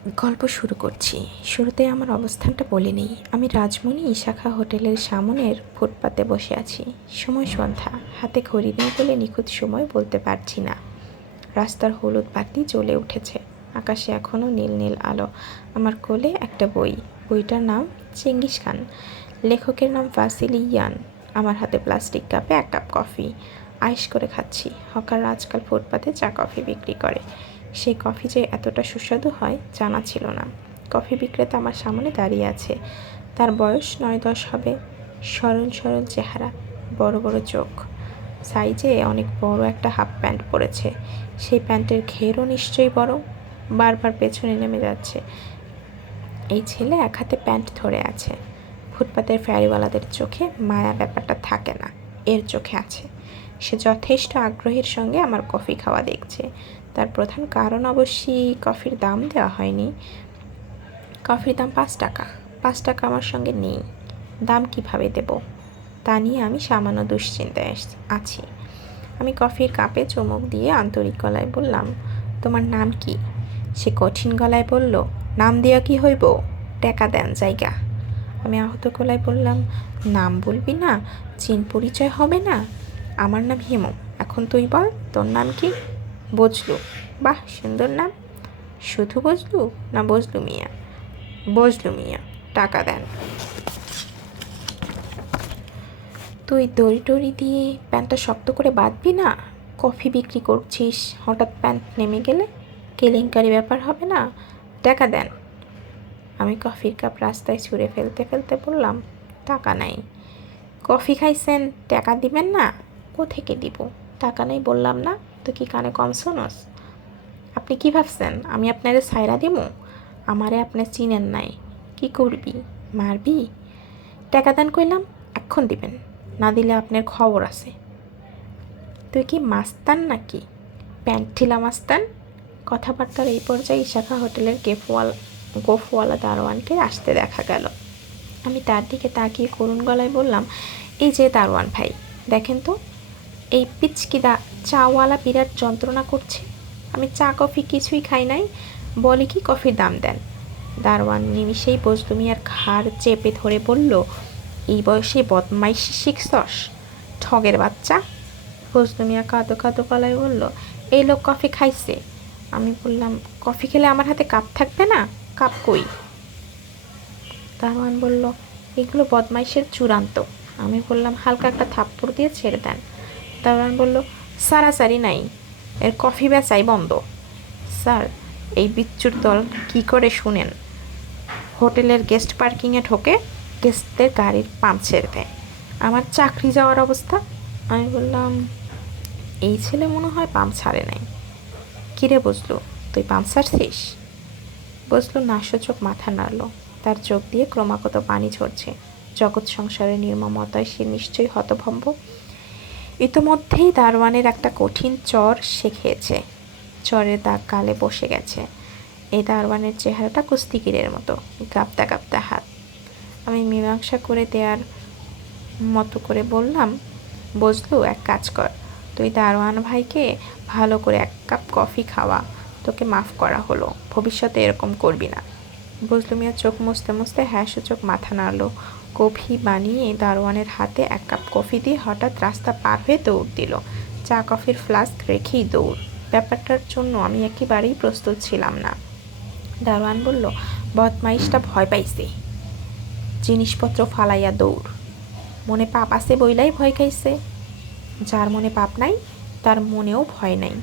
গল্প শুরু করছি। শুরুতে আমার অবস্থানটা বলে নেই। আমি রাজমণি শাখা হোটেলের সামনের ফুটপাতে বসে আছি। সময় সন্ধ্যা, হাতে ঘড়ি নেই বলে নিখুঁত সময় বলতে পারছি না। রাস্তার হলুদ বাতি জ্বলে উঠেছে, আকাশে এখনও নীল নীল আলো। আমার কোলে একটা বই, বইটার নাম চেঙ্গিস খান, লেখকের নাম ভাসিলি ইয়ান। আমার হাতে প্লাস্টিক কাপে এক কাপ কফি, আয়েশ করে খাচ্ছি। হকাররা আজকাল ফুটপাতে চা কফি বিক্রি করে। সেই কফি যে এতটা সুস্বাদু হয় জানা ছিল না। কফি বিক্রেতা আমার সামনে দাঁড়িয়ে আছে। তার বয়স 9-10 হবে। সরল সরল চেহারা, বড় বড় চোখ। সাইজে অনেক বড় একটা হাফ প্যান্ট পরেছে। সেই প্যান্টের ঘেরও নিশ্চয়ই বড়। বারবার পেছনে নেমে যাচ্ছে। এই ছেলে এক হাতে প্যান্ট ধরে আছে। ফুটপাতের ফেরিওয়ালাদের চোখে মায়া ব্যাপারটা থাকে না, এর চোখে আছে। সে যথেষ্ট আগ্রহের সঙ্গে আমার কফি খাওয়া দেখছে। তার প্রধান কারণ অবশ্যই কফির দাম দেওয়া হয়নি। কফির দাম 5 টাকা। 5 টাকা আমার সঙ্গে নেই, দাম কিভাবে দেব তা নিয়ে আমি সামান্য দুশ্চিন্তায় আছি। আমি কফির কাপে চুমুক দিয়ে আন্তরিক গলায় বললাম, তোমার নাম কি? সে কঠিন গলায় বলল, নাম দেওয়া কি হইব, টাকা দেন জায়গা। আমি আহত গলায় বললাম, নাম বলবি না, চিন পরিচয় হবে না? আমার নাম হিমু। এখন তুই বল, তোর নাম কি? বজলু। বাহ, সুন্দর নাম। শুধু বজলু না বজলু মিয়া? বজলু মিয়া। টাকা দেন। তুই দড়ি টড়ি দিয়ে প্যান্টটা শক্ত করে বাঁধবি না? কফি বিক্রি করছিস, হঠাৎ প্যান্ট নেমে গেলে কেলেঙ্কারি ব্যাপার হবে না? টাকা দেন। আমি কফির কাপ রাস্তায় ছুঁড়ে ফেলতে ফেলতে বললাম, টাকা নাই। কফি খাইছেন, টাকা দিবেন না? কোথেকে দিব? টাকা নেই বললাম না? তুই কি কানে কম শোনস? আপনি কি ভাবছেন আমি আপনারে ছাইরা দিমু? আমারে আপনি চিনেন নাই। কি করবি, মারবি? টাকা দেন কইলাম, এখন দিবেন, না দিলে আপনার খবর আছে। তুই কি মাস্তান নাকি? প্যান্ট ঢিলা মাস্তান। কথাবার্তার এই পর্যায়ে শাখা হোটেলের গোফওয়ালা দারোয়ানকে আসতে দেখা গেল। আমি তার দিকে তাকিয়ে করুণ গলায় বললাম, এই যে দারোয়ান ভাই, দেখেন তো, এই পিচকিদা চাওয়ালা বিরাট যন্ত্রণা করছে। আমি চা কফি কিছুই খাই নাই, বলে কি কফির দাম দেন। দারোয়ান নিমিষেই বজলু মিয়ার ঘাড় চেপে ধরে বলল, এই বয়সে বদমাইশি শিখছস, ঠগের বাচ্চা। বজলু মিয়া কাঁদো কাঁদো গলায় বলল, এই লোক কফি খাইছে। আমি বললাম, কফি খেলে আমার হাতে কাপ থাকবে না? কাপ কই? দারোয়ান বলল, এগুলো বদমাইশের চূড়ান্ত। আমি বললাম, হালকা একটা থাপ্পড় দিয়ে ছেড়ে দেন। দারোয়ান বলল, সারাসারি নাই, এর কফি বেচাই বন্ধ। স্যার, এই বিচ্ছুর দল কি করে শুনেন? হোটেলের গেস্ট পার্কিংয়ে ঢোকে, গেস্টদের গাড়ির পাম্প ছেড়ে দেয়। আমার চাকরি যাওয়ার অবস্থা। আমি বললাম, এই ছেলে মনে হয় পাম্প ছাড়ে নাই। কিরে বজলু, তুই পাম্প ছাড়ছিস? বজলু নাসূচক মাথা নাড়ল। তার চোখ দিয়ে ক্রমাগত পানি ঝরছে। জগৎ সংসারের নির্মমতায় সে নিশ্চয়ই হতভম্ব। ইতোমধ্যেই দারোয়ানের একটা কঠিন চর সে খেয়েছে। চরের দাগ গালে বসে গেছে। এই দারোয়ানের চেহারাটা কুস্তিগিরের মতো, গাপ্তা গাপ্তা হাত। আমি মীমাংসা করে দেওয়ার মতো করে বললাম, বজলু, এক কাজ কর, তুই দারোয়ান ভাইকে ভালো করে এক কাপ কফি খাওয়া, তোকে মাফ করা হলো, ভবিষ্যতে এরকম করবি না। বজলু মিয়া চোখ মুছতে মুছতে হ্যাঁ সূচক মাথা নাড়ল। কফি বানিয়ে দারোয়ানের হাতে এক কাপ কফি দিয়ে হঠাৎ রাস্তা পার হয়ে দৌড় দিল। চা কফির ফ্লাস্ক রেখেই দৌড়। ব্যাপারটার জন্য আমি একেবারেই প্রস্তুত ছিলাম না। দারোয়ান বলল, বদমাইশটা ভয় পাইছে, জিনিসপত্র ফালাইয়া দৌড়। মনে পাপ আছে বইলাই ভয় খাইছে। যার মনে পাপ নাই তার মনেও ভয় নাই।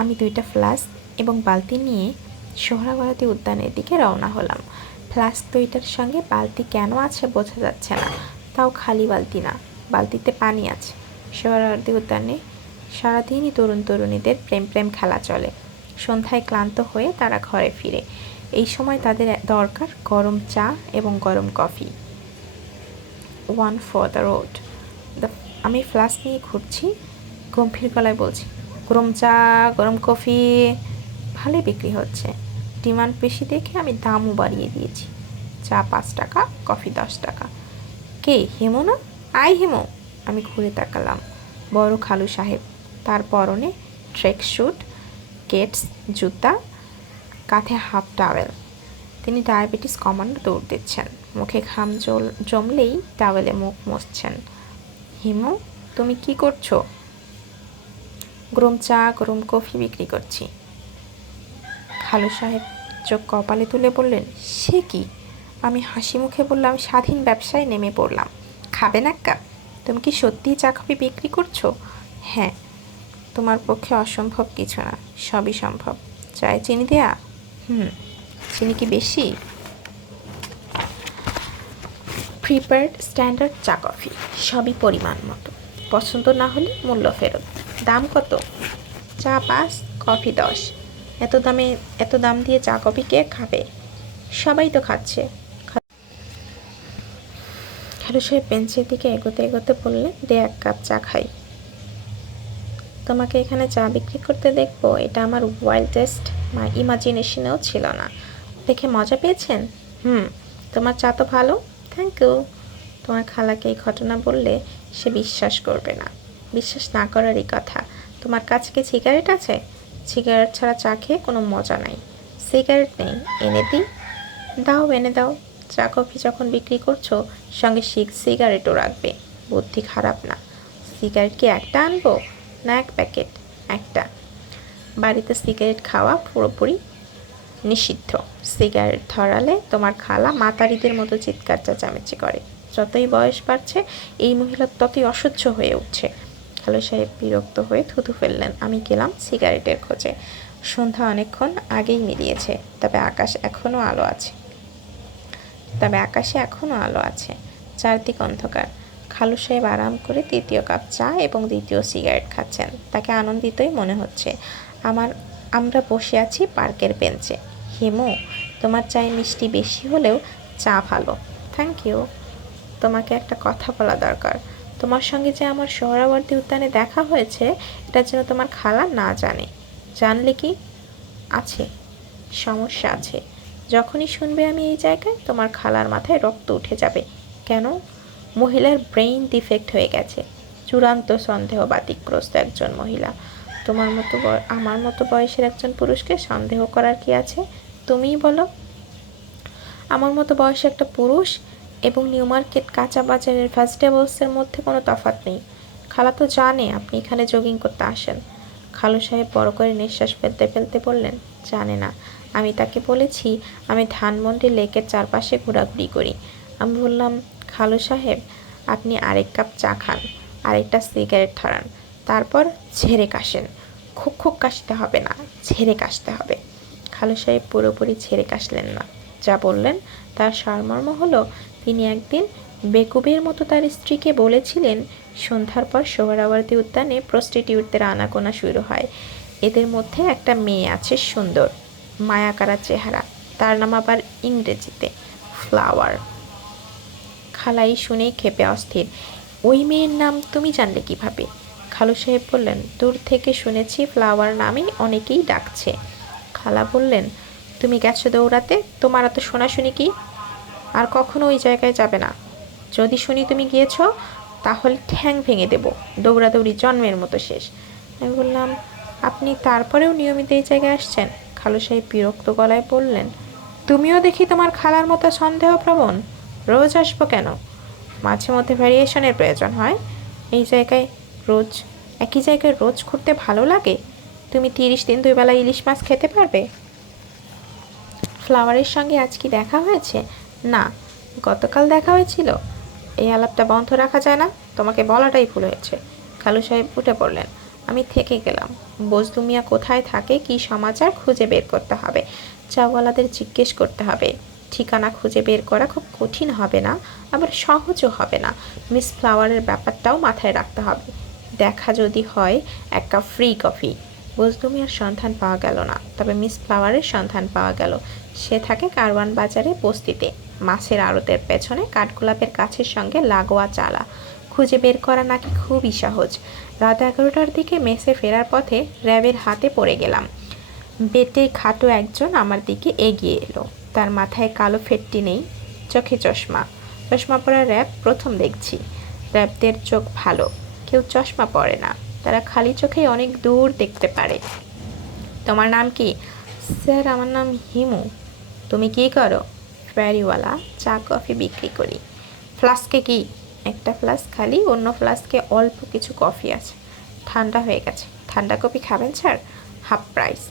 আমি দুইটা ফ্লাস্ক এবং বালতি নিয়ে সোহরাওয়ার্দী উদ্যানের দিকে রওনা হলাম। ফ্লাস্ক দুইটার সঙ্গে বালতি কেন আছে বোঝা যাচ্ছে না, তাও খালি বালতি না, বালতিতে পানি আছে। সোহরাওয়ার্দী উদ্যানে সারাদিনই তরুণ তরুণীদের প্রেম প্রেম খেলা চলে। সন্ধ্যায় ক্লান্ত হয়ে তারা ঘরে ফিরে। এই সময় তাদের দরকার গরম চা এবং গরম coffee. One for the road. আমি ফ্লাস্ক নিয়ে ঘুরছি, গম্ভীর গলায় বলছি, গরম চা, গরম কফি। ভালোই বিক্রি হচ্ছে। ডিমান্ড বেশি দেখে আমি দামও বাড়িয়ে দিয়েছি। চা 5 টাকা, কফি 10 টাকা। কে, হেমো না? আয় হেমো। আমি ঘুরে তাকালাম। বড় খালু সাহেব, তার পরনে ট্রেক স্যুট, কেটস জুতা, কাঁধে হাফ টাওয়েল। তিনি ডায়াবেটিস কমানো দৌড় দিচ্ছেন। মুখে ঘাম জমলেই টাওয়েলে মুখ মুছছেন। হিমু, তুমি কি করছো? গরম চা, গরম কফি বিক্রি করছি। খালু সাহেব চোখ কপালে তুলে বললেন, সে কি? আমি হাসি মুখে বললাম, স্বাধীন ব্যবসায় নেমে পড়লাম। খাবেন এক কাপ? তুমি কি সত্যিই চা কফি বিক্রি করছো? হ্যাঁ। তোমার পক্ষে অসম্ভব কিছু না, সবই সম্ভব। চায়ে চিনি দেয়া? চিনি কি বেশি? প্রিপেয়ার্ড স্ট্যান্ডার্ড চা কফি, সবই পরিমাণ মতো। পছন্দ না হলে মূল্য ফেরত। দাম কত? চা 5, কফি 10। এত দাম দিয়ে চা কফি কে খাবে? সবাই তো খাচ্ছে। খালু সাহেব বেঞ্চের দিকে এগোতে এগোতে বললেন, দে এক কাপ চা খাই। তোমাকে এখানে চা বিক্রি করতে দেখবো, এটা আমার ওয়াইল্ডেস্ট ইমাজিনেশনেও ছিল না। দেখে মজা পেয়েছেন? তোমার চা তো ভালো। Thank you. তোমার খালাকে এই ঘটনা বললে সে বিশ্বাস করবে না। বিশ্বাস না করারই কথা। তোমার কাছে কি সিগারেট আছে? সিগারেট ছাড়া চা খেয়ে কোনো মজা নাই। সিগারেট নেই, এনে দিই? দাও, এনে দাও। চা কফি যখন বিক্রি করছো, সঙ্গে সিগারেটও রাখবে। বুদ্ধি খারাপ না। সিগারেট কি একটা আনবো না এক প্যাকেট? একটা। বাড়িতে সিগারেট খাওয়া পুরোপুরি নিষিদ্ধ। সিগারেট ধরালে তোমার খালা মাতারিদের মতো চিৎকার চেঁচামেচি করে। যতই বয়স বাড়ছে এই মহিলা ততই অসহ্য হয়ে উঠছে। খালু সাহেব বিরক্ত হয়ে থুতু ফেললেন। আমি গেলাম সিগারেটের খোঁজে। সন্ধ্যা অনেকক্ষণ আগেই মিলিয়েছে, তবে আকাশে এখনও আলো আছে। চারদিক অন্ধকার। খালু সাহেব আরাম করে তৃতীয় কাপ চা এবং দ্বিতীয় সিগারেট খাচ্ছেন। তাকে আনন্দিতই মনে হচ্ছে। আমরা বসে আছি পার্কের বেঞ্চে। হিমু, তোমার চায়ে মিষ্টি বেশি হলেও চা ভালো। Thank you. তোমাকে একটা কথা বলা দরকার। তোমার সঙ্গে যে আমার সোহরাওয়ার্দী উদ্যানে দেখা হয়েছে, এটা যেন তোমার খালা না জানে। জানলে কি? সমস্যা আছে। যখনই শুনবে আমি এই জায়গায়, তোমার খালার মাথায় রক্ত উঠে যাবে। কেন? মহিলার ব্রেইন ডিফেক্ট হয়ে গেছে। চূড়ান্ত সন্দেহ বাতিকগ্রস্ত একজন মহিলা। আমার মতো বয়সের একজন পুরুষকে সন্দেহ করার কি আছে? তুমিই বলো। আমার মতো বয়সে একটা পুরুষ এবং নিউ মার্কেট কাঁচা বাজারের ভেজিটেবলসের মধ্যে কোনো তফাৎ নেই। খালা তো জানে আপনি এখানে জগিং করতে আসেন। খালু সাহেব বড় করে নিঃশ্বাস ফেলতে ফেলতে বললেন, জানে না। আমি তাকে বলেছি আমি ধানমন্ডি লেকের চারপাশে ঘোরাঘুরি করি। আমি বললাম, খালু সাহেব, আপনি আরেক কাপ চা খান, আরেকটা সিগারেট ধরান, তারপর ঝেড়ে কাশেন। খুব কাশতে হবে না, ঝেড়ে কাশতে হবে। খালু সাহেব পুরোপুরি ঝেড়ে কাশলেন না। যা বললেন তার সারমর্ম হলো, তিনি একদিন বেকুবের মতো তার স্ত্রীকে বলেছিলেন, সন্ধ্যার পর সোহরাওয়ার্দী উদ্যানে প্রস্টিটিউটদের আনাগোনা শুরু হয়। এদের মধ্যে একটা মেয়ে আছে, সুন্দর মায়াকারা চেহারা, তার নাম আবার ইংরেজিতে ফ্লাওয়ার। খালাই শুনেই ক্ষেপে অস্থির। ওই মেয়ের নাম তুমি জানলে কিভাবে? খালু সাহেব বললেন, দূর থেকে শুনেছি ফ্লাওয়ার নামেই অনেকেই ডাকছে। খালা বললেন, তুমি গেছো দৌড়াতে, তোমার এত শোনাশুনি কি? আর কখনো ওই জায়গায় যাবে না। যদি শুনি তুমি গিয়েছ, তাহলে ঠ্যাং ভেঙে দেব। দৌড়াদৌড়ি জন্মের মতো শেষ। আমি বললাম, আপনি তারপরেও নিয়মিত এই জায়গায় আসছেন? খালু সাহেব বিরক্ত গলায় বললেন, তুমিও দেখি তোমার খালার মতো সন্দেহপ্রবণ। রোজ আসবো কেন? মাঝে মধ্যে ভ্যারিয়েশনের প্রয়োজন হয়। একই জায়গায় রোজ ঘুরতে ভালো লাগে? তুমি 30 দিন 2 বেলা ইলিশ মাছ খেতে পারবে? ফ্লাওয়ারের সঙ্গে আজ কি দেখা হয়েছে? না, গতকাল দেখা হয়েছিল। এই আলাপটা বন্ধ রাখা যায় না? তোমাকে বলাটাই ভুল হয়েছে। খালু সাহেব উঠে পড়লেন। আমি থেকে গেলাম। বজলু মিয়া কোথায় থাকে, কি সমাচার খুঁজে বের করতে হবে। চাওয়ালাদের জিজ্ঞেস করতে হবে। ঠিকানা খুঁজে বের করা খুব কঠিন হবে না, আবার সহজও হবে না। মিস ফ্লাওয়ারের ব্যাপারটাও মাথায় রাখতে হবে। দেখা যদি হয়, এক কাপ ফ্রি কফি। বজলু মিয়ার সন্ধান পাওয়া গেল না, তবে মিস ফ্লাওয়ারের সন্ধান পাওয়া গেল। সে থাকে কারওয়ান বাজারে বস্তিতে, মাছের আড়তের পেছনে কাঠগোলাপের গাছের সঙ্গে লাগোয়া চালা। খুঁজে বের করা নাকি খুবই সহজ। রাত 11টার দিকে মেসে ফেরার পথে র্যাবের হাতে পড়ে গেলাম। বেটে খাটো একজন আমার দিকে এগিয়ে এলো। তার মাথায় কালো ফেটটি নেই, চোখে চশমা। চশমা পরা র্যাব প্রথম দেখছি। র্যাবদের চোখ ভালো, কেউ চশমা পরে না। তারা খালি চোখেই অনেক দূর দেখতে পারে। তোমার নাম কি? স্যার আমার নাম হিমু। তুমি কি করো? ফেরিওয়ালা, চা কফি বিক্রি করি। ফ্লাস্কে কি? একটা ফ্লাস্ক খালি, অন্য ফ্লাস্কে অল্প কিছু কফি আছে, ঠান্ডা হয়ে গেছে। ঠান্ডা কফি খাবেন স্যার? Half price.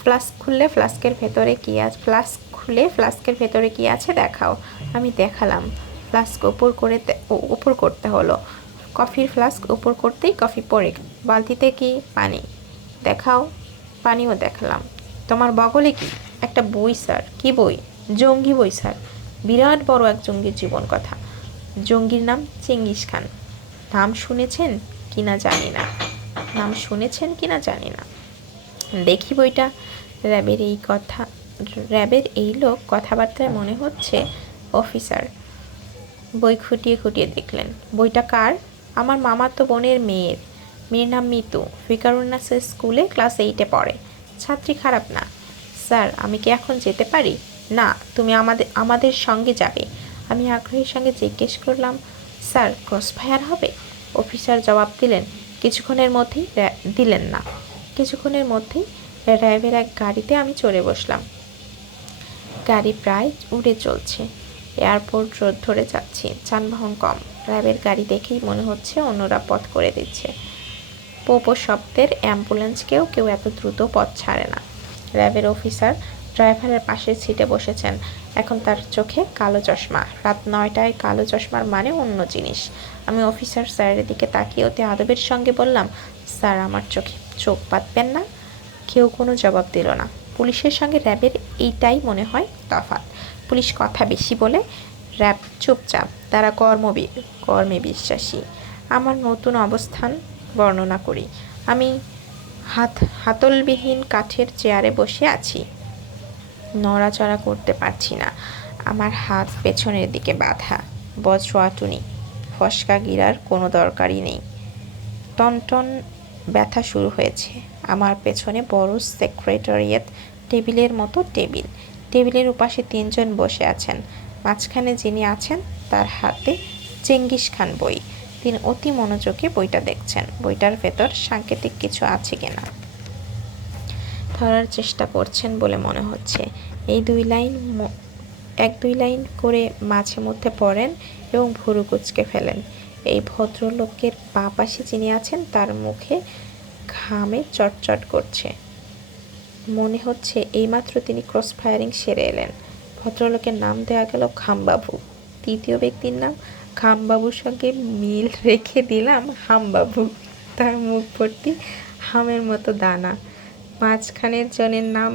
ফ্লাস্ক খুললে ফ্লাস্কের ভেতরে কি আছে? ফ্লাস্ক খুলে ফ্লাস্কের ভেতরে কি আছে দেখাও। আমি দেখালাম। ফ্লাস্ক উপর করতে হলো। কফির ফ্লাস্ক উপর করতেই কফি পড়ে। বালতিতে কি? পানি। দেখাও। পানিও দেখালাম। তোমার বগলে কি? একটা বই স্যার। কি বই? জঙ্গি বই স্যার, বিরাট বড় এক জঙ্গির জীবন কথা। জঙ্গির নাম চেঙ্গিস খান। নাম শুনেছেন কিনা জানি না। নাম শুনেছেন কিনা জানি না। দেখি বইটা। র্যাবের এই লোক কথাবার্তায় মনে হচ্ছে অফিসার। বই খুঁটিয়ে খুঁটিয়ে দেখলেন। বইটা কার? আমার মামাতো বোনের মেয়ের। মেয়ের নাম মিতু, ফিকারুন্নাসের স্কুলে ক্লাস 8-এ পড়ে। ছাত্রী খারাপ না। স্যার আমি কি এখন যেতে পারি? না, তুমি আমাদের সঙ্গে যাবে। আমি আগ্রহের সঙ্গে জিজ্ঞেস করলাম, স্যার ক্রসফায়ার হবে? অফিসার জবাব দিলেন কিছুক্ষণের মধ্যেই। দিলেন না। কিছুক্ষণের মধ্যেই র্যাবের এক গাড়িতে আমি চড়ে বসলাম। গাড়ি প্রায় উড়ে চলছে। এয়ারপোর্ট রোড ধরে যাচ্ছি, যানবাহন কম। র্যাবের গাড়ি দেখেই মনে হচ্ছে অন্যরা পথ করে দিচ্ছে। পোপো শব্দের অ্যাম্বুলেন্সকেও কেউ এত দ্রুত পথ ছাড়ে না। র্যাবের অফিসার ড্রাইভারের পাশের সিটে বসেছেন। এখন তার চোখে কালো চশমা। রাত 9টায় কালো চশমার মানে অন্য জিনিস। আমি অফিসার স্যারের দিকে তাকিয়ে অতি আদবের সঙ্গে বললাম, স্যার আমার চোখে চোখ বাঁধবেন না? কেউ কোনো জবাব দিল না। পুলিশের সঙ্গে র্যাবের এইটাই মনে হয় তফাৎ। পুলিশ কথা বেশি বলে, র্যাব চুপচাপ। তারা কর্মে বিশ্বাসী। আমার নতুন অবস্থান বর্ণনা করি। আমি হাতলবিহীন কাঠের চেয়ারে বসে আছি। নড়াচড়া করতে পারছি না। আমার হাত পেছনের দিকে বাঁধা। বজ্র আঁটুনি। ফসকা গিরার কোনো দরকারই নেই। টনটন ব্যথা শুরু হয়েছে। আমার পেছনে বড় সেক্রেটারিয়েট টেবিলের মতো টেবিল। টেবিলের উপাশে 3 জন বসে আছেন। মাঝখানে যিনি আছেন তার হাতে চেঙ্গিস খান বই। তিনি অতি মনোযোগে বইটা দেখছেন। বইটার ভেতর সাংকেতিক কিছু আছে কিনা ধরার চেষ্টা করছেন বলে মনে হচ্ছে। এক দুই লাইন করে মাঝে মধ্যে পড়েন এবং ভুরু কুঁচকে ফেলেন। এই ভদ্রলোকের বাঁ পাশে যিনি আছেন তার মুখে ঘামে চটচট করছে। মনে হচ্ছে এইমাত্র তিনি ক্রস ফায়ারিং সেরে এলেন। ভদ্রলোকের নাম দেওয়া গেল খামবাবু। তৃতীয় ব্যক্তির নাম খামবাবুর সঙ্গে মিল রেখে দিলাম হামবাবু। তার মুখ ভর্তি হামের মতো দানা। মাঝখানের জনের নাম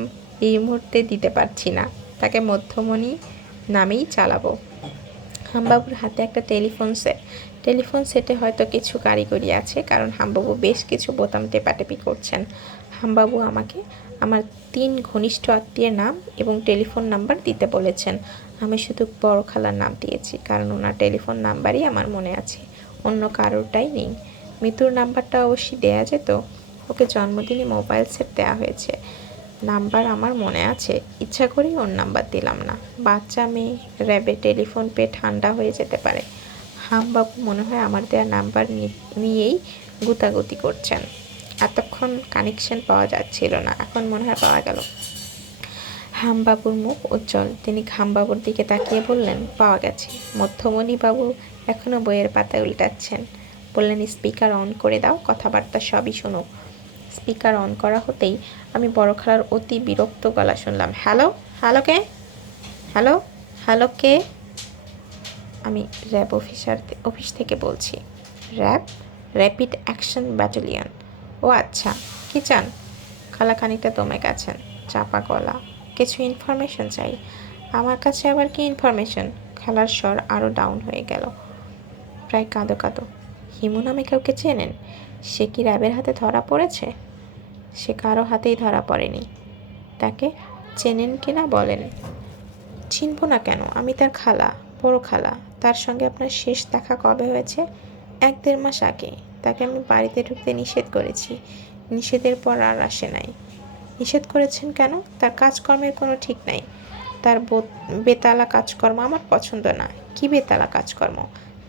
এই মুহূর্তে দিতে পারছি না, তাকে মধ্যমণি নামেই চালাবো। হামবাবুর হাতে একটা টেলিফোন সেটে হয়তো কিছু কারিগরি আছে, কারণ হামবাবু বেশ কিছু বোতাম টেপাটেপি করছেন। হামবাবু আমাকে আমার 3 ঘনিষ্ঠ আত্মীয়ের নাম এবং টেলিফোন নাম্বার দিতে বলেছেন। আমি শুধু বড় খালার নাম দিয়েছি, কারণ ওনার টেলিফোন নাম্বারই আমার মনে আছে, অন্য কারোরটাই নেই। মিতুর নাম্বারটা অবশ্যই দেয়া যেত। ওকে জন্মদিনে মোবাইল সেট দেওয়া হয়েছে, নাম্বার আমার মনে আছে। ইচ্ছা করেই ওর নাম্বার দিলাম না। বাচ্চা মেয়ে, র্যাবে টেলিফোন পেয়ে ঠান্ডা হয়ে যেতে পারে। হামবাবু মনে হয় আমার দেওয়া নাম্বার নিয়েই গুতাগুতি করছেন। এতক্ষণ কানেকশন পাওয়া যাচ্ছিল না, এখন মনে হয় পাওয়া গেল। হামবাবুর মুখ উজ্জ্বল। তিনি খামবাবুর দিকে তাকিয়ে বললেন, পাওয়া গেছে। মধ্যমণি বাবু এখনো বইয়ের পাতা উল্টাচ্ছেন। বললেন, স্পিকার অন করে দাও, কথাবার্তা সবই শুনুক। স্পিকার অন করা হতেই আমি বড় খালার অতি বিরক্ত গলা শুনলাম, হ্যালো হ্যালো কে? আমি র্যাব অফিস থেকে বলছি। Rapid action battalion. ও আচ্ছা, কি চান? খালা খানিকটা দমে গেছেন, চাপা গলা। কিছু ইনফরমেশন চাই। আমার কাছে আবার কি ইনফরমেশন? খালার স্বর আরও ডাউন হয়ে গেল, প্রায় কাঁদো কাঁদো। হিমু নামে কাউকে চেনেন? সে কি র্যাবের হাতে ধরা পড়েছে? সে কারো হাতেই ধরা পড়েনি। তাকে চেনেন কি না বলেন। চিনব না কেন? আমি তার খালা, বড় খালা। তার সঙ্গে আপনার শেষ দেখা কবে হয়েছে? 1-1.5 মাস আগে। তাকে আমি বাড়িতে ঢুকতে নিষেধ করেছি। নিষেধের পর আর আসে নাই। নিষেধ করেছেন কেন? তার কাজকর্মের কোনো ঠিক নাই। তার বেতালা কাজকর্ম আমার পছন্দ না। কি বেতালা কাজকর্ম?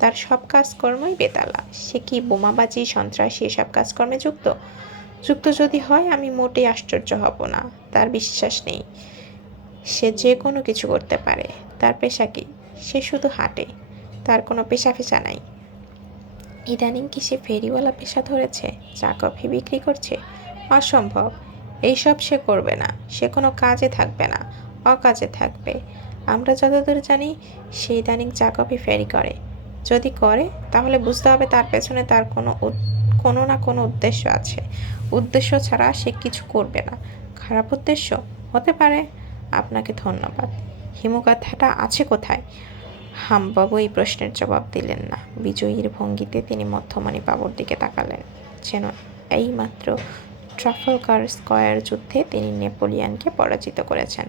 তার সব কাজকর্মই বেতালা। সে কি বোমাবাজি, সন্ত্রাসী এসব কাজকর্মে যুক্ত? যুক্ত যদি হয় আমি মোটেই আশ্চর্য হব না। তার বিশ্বাস নেই সে যে কোনো কিছু করতে পারে। তার পেশা কি? সে শুধু হাঁটে, তার কোনো পেশা ফেশা নাই। ইদানিং কি সে ফেরিওয়ালা পেশা ধরেছে? চা কফি বিক্রি করছে? অসম্ভব, এইসব সে করবে না। সে কোনো কাজে থাকবে না, অকাজে থাকবে। আমরা যতদূর জানি সে ইদানিং চা কফি ফেরি করে। যদি করে তাহলে বুঝতে হবে তার পেছনে তার কোনো না কোনো উদ্দেশ্য আছে। উদ্দেশ্য ছাড়া সে কিছু করবে না। খারাপ উদ্দেশ্য হতে পারে। আপনাকে ধন্যবাদ। হিমু কথাটা আছে কোথায়? হামবাবু এই প্রশ্নের জবাব দিলেন না। বিজয়ীর ভঙ্গিতে তিনি মধ্যমণি বাবুর দিকে তাকালেন, যেন এইমাত্র ট্রাফালগার স্কয়ার যুদ্ধে তিনি নেপোলিয়নকে পরাজিত করেছেন।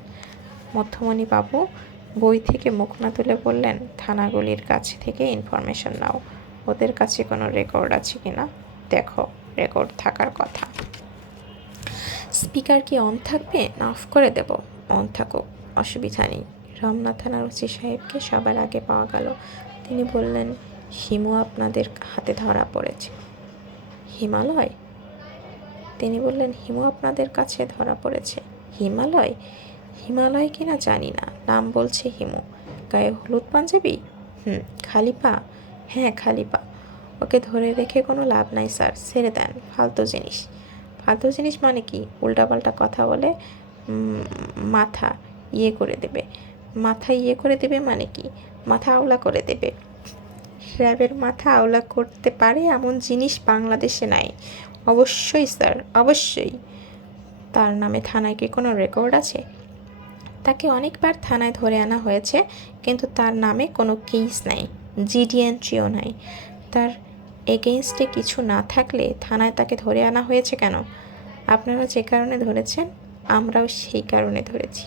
মধ্যমণি বাবু বই থেকে মুখ না তুলে বললেন, থানাগুলির কাছ থেকে ইনফরমেশন নাও। ওদের কাছে কোনো রেকর্ড আছে কিনা দেখো। রেকর্ড থাকার কথা। স্পিকার কি অন থাকবে না অফ করে দেব? অন থাকুক, অসুবিধা নেই। রমনা থানার ওসি সাহেবকে সবার আগে পাওয়া গেল। তিনি বললেন, হিমু আপনাদের হাতে ধরা পড়েছে। হিমালয়? তিনি বললেন, হিমু আপনাদের কাছে ধরা পড়েছে। হিমালয়? হিমালয় কিনা জানি না, নাম বলছে হিমু। গায়ে হলুদ পাঞ্জাবি? খালি পা? হ্যাঁ, খালি পা। ওকে ধরে রেখে কোনো লাভ নাই স্যার, ছেড়ে দেন। ফালতু জিনিস। ফালতু জিনিস মানে কি? উল্টাপাল্টা কথা বলে মাথা ইয়ে করে দেবে। মাথা ইয়ে করে দেবে মানে কি? মাথা আওলা করে দেবে। র্যাবের মাথা আওলা করতে পারে এমন জিনিস বাংলাদেশে নাই। অবশ্যই স্যার, অবশ্যই। তার নামে থানায় কি কোনো রেকর্ড আছে? তাকে অনেকবার থানায় ধরে আনা হয়েছে, কিন্তু তার নামে কোনো কেস নাই, জিডি এন্ট্রিও নাই। তার এগেইনস্টে কিছু না থাকলে থানায় তাকে ধরে আনা হয়েছে কেন? আপনারা যে কারণে ধরেছেন আমরাও সেই কারণে ধরেছি।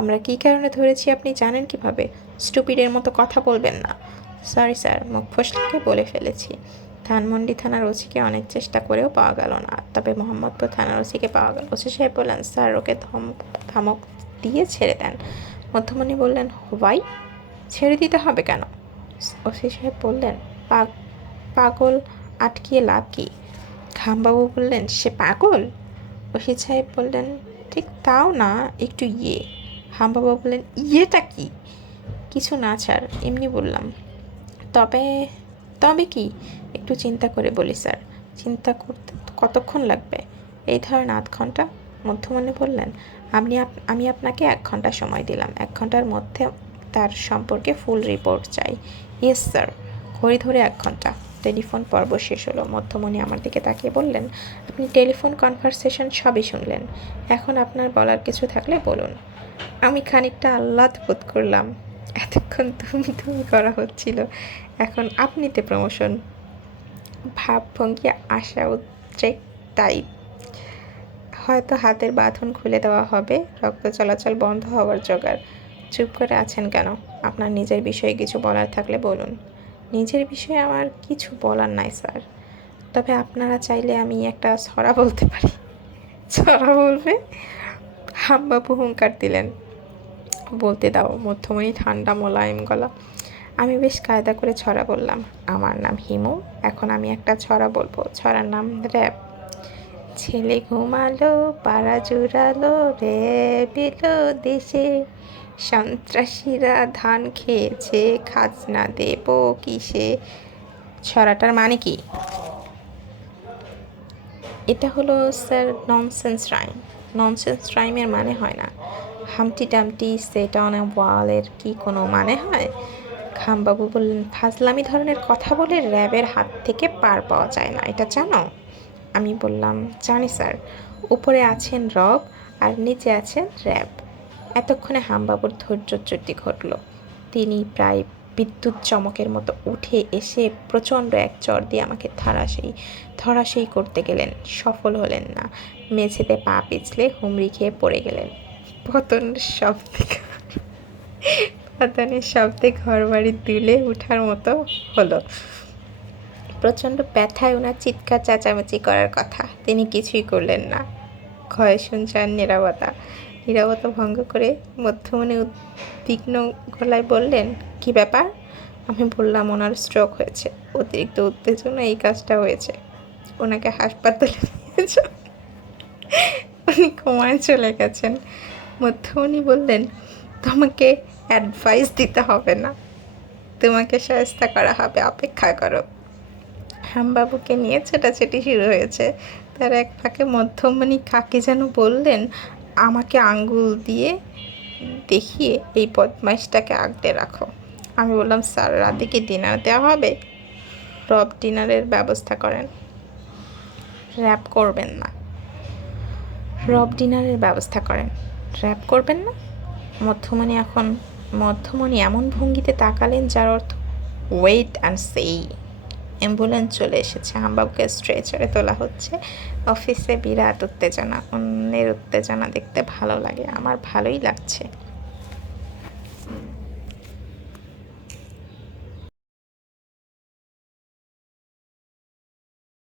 আমরা কী কারণে ধরেছি আপনি জানেন কিভাবে? স্টুপিডের মতো কথা বলবেন না। সরি স্যার, মুখ ফসকে বলে ফেলেছি। ধানমন্ডি থানার ওসিকে অনেক চেষ্টা করেও পাওয়া গেল না, তবে মোহাম্মদপুর থানার ওসিকে পাওয়া গেল। ওসি সাহেব বললেন, স্যার ওকে ধমক দিয়ে ছেড়ে দেন। মধ্যমণি বললেন, হোয়াই? ছেড়ে দিতে হবে কেন? ওসি সাহেব বললেন, পাগল আটকিয়ে লাভ কি? খামবাবু বললেন, সে পাগল? ওসি সাহেব বললেন, ঠিক তাও না, একটু ইয়ে। হামবাবু বললেন, ইয়েটা কি? কিছু না স্যার, এমনি বললাম। তবে তবে কি? একটু চিন্তা করে বলি স্যার। চিন্তা করতে কতক্ষণ লাগবে? এই ধরেন আধ ঘন্টা। মধ্যমণি বললেন, আমি আপনাকে 1 ঘন্টা সময় দিলাম। 1 ঘন্টার মধ্যে তার সম্পর্কে ফুল রিপোর্ট চাই। Yes sir. ঘড়ি ধরে 1 ঘন্টা। টেলিফোন পর্ব শেষ হলো। মধ্যমণি আমার দিকে তাকিয়ে বললেন, আপনি টেলিফোন কনভারসেশন সবই শুনলেন, এখন আপনার বলার কিছু থাকলে বলুন। আমি খানিকটা আহ্লাদ বোধ করলাম। এতক্ষণ তুমি করা হচ্ছিল, এখন আপনিতে প্রমোশন। ভাবভঙ্গি আশা উদ্রেক টাইপ। হয়তো হাতের বাঁধন খুলে দেওয়া হবে, রক্ত চলাচল বন্ধ হওয়ার জোগাড়। চুপ করে আছেন কেন? আপনার নিজের বিষয়ে কিছু বলার থাকলে বলুন। নিজের বিষয়ে আমার কিছু বলার নাই স্যার, তবে আপনারা চাইলে আমি একটা ছড়া বলতে পারি। ছড়া বলবে? হামবাবু হুঙ্কার দিলেন। বলতে দাও। মধ্যমণি ঠান্ডা মোলায়েম গলা। আমি বেশ কায়দা করে ছড়া বললাম। আমার নাম হিমু, এখন আমি একটা ছড়া বলবো। ছড়ার নাম র্যাব। ছেলে ঘুমালো, পাড়া জুড়ালো, র্যাব এলো দেশে। সন্ত্রাসীরা ধান খেয়েছে, খাজনা দেব কিসে? ছড়াটার মানে কি? এটা হলো স্যার ননসেন্স রাইম। ননসেন্স রাইমের মানে হয় না হামটি টামটি সেট অন এ ওয়ালের কি কোনো মানে হয়? খামবাবু বললেন, ফাজলামি ধরনের কথা বলে র্যাবের হাত থেকে পার পাওয়া যায় না, এটা জানো? আমি বললাম, জানি স্যার। উপরে আছেন রব আর নিচে আছেন র্যাব। এতক্ষণে হামবাবুর ধৈর্যচ্যুতি ঘটল। তিনি প্রায় বিদ্যুৎ চমকের মতো উঠে এসে প্রচণ্ড এক চড় দিয়ে আমাকে ধরাশায়ী করতে গেলেন। সফল হলেন না। মেঝেতে পা পিছলে হুমড়ি খেয়ে পড়ে গেলেন। পতনের শব্দে ঘরবাড়ি দুলে ওঠার মতো হলো। প্রচণ্ড ব্যথায় ওনার চিৎকার চেঁচামেচি করার কথা, তিনি কিছুই করলেন না। ক্ষয় শুনছেন নীরবতা ভঙ্গ করে মধ্যমণি উদ্বিগ্ন গলায় বললেন, কি ব্যাপার? আমি বললাম ওনার স্ট্রোক হয়েছে, অতিরিক্ত উত্তেজনা এই কাজটা হয়েছে, ওনাকে হাসপাতালে নিয়ে যাও, উনি কোমায় চলে গেছেন। মধ্যমণি বললেন, তোমাকে অ্যাডভাইস দিতে হবে না, তোমাকে শায়েস্তা করা হবে, অপেক্ষা করো। হামবাবুকে নিয়ে ছোটাছুটি শুরু হয়েছে। তার এক ফাঁকে মধ্যমণি কাকে যেন বললেন, আমাকে আঙ্গুল দিয়ে দেখিয়ে এই বদমাইশটাকে আগলে রাখো। আমি বললাম, স্যার রাতে কি ডিনার দেওয়া হবে? রব ডিনারের ব্যবস্থা করেন, র্যাপ করবেন না। রব ডিনারের ব্যবস্থা করেন, র্যাপ করবেন না? মধ্যমণি এমন ভঙ্গিতে তাকালেন যার অর্থ ওয়েট অ্যান্ড সেই। অ্যাম্বুলেন্স চলে এসেছে, হামবাবুকে স্ট্রেচারে তোলা হচ্ছে। অফিসে বিরাট উত্তেজনা। অন্যের উত্তেজনা দেখতে ভালো লাগে, আমার ভালোই লাগছে।